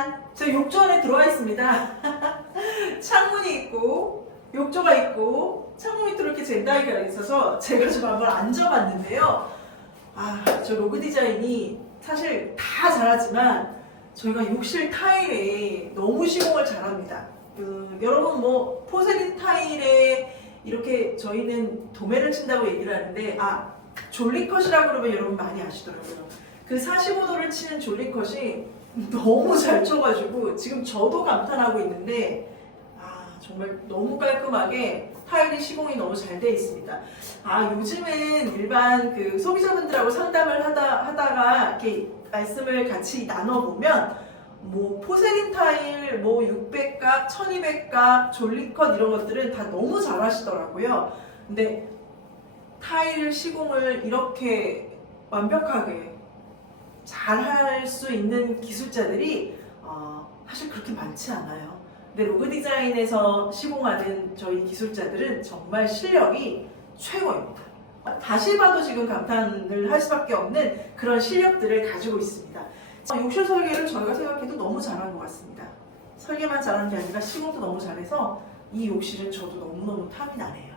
짠! 저 욕조 안에 들어와 있습니다. 창문이 있고, 욕조가 있고, 창문 밑으로 이렇게 젠다이가 있어서 제가 좀 한번 앉아봤는데요. 아, 저 로그 디자인이 사실 다 잘하지만 저희가 욕실 타일에 너무 시공을 잘합니다. 그, 여러분 뭐 포세린 타일에 이렇게 저희는 도매를 친다고 얘기를 하는데 아 졸리컷이라고 그러면 여러분 많이 아시더라고요. 그 45도를 치는 졸리컷이 너무 잘 쳐가지고 지금 저도 감탄하고 있는데 아 정말 너무 깔끔하게 타일이 시공이 너무 잘 돼 있습니다. 아 요즘은 일반 그 소비자분들하고 상담을 하다 하다가 이렇게 말씀을 같이 나눠 보면 뭐 포세린 타일, 뭐 600각, 1200각, 졸리컷 이런 것들은 다 너무 잘 하시더라고요. 근데 타일 시공을 이렇게 완벽하게 잘 할 수 있는 기술자들이 어, 사실 그렇게 많지 않아요. 근데 로그 디자인에서 시공하는 저희 기술자들은 정말 실력이 최고입니다. 다시 봐도 지금 감탄을 할 수밖에 없는 그런 실력들을 가지고 있습니다. 어, 욕실 설계를 저희가 생각해도 너무 잘한 것 같습니다. 설계만 잘한 게 아니라 시공도 너무 잘해서 이 욕실은 저도 너무너무 탐이 나네요.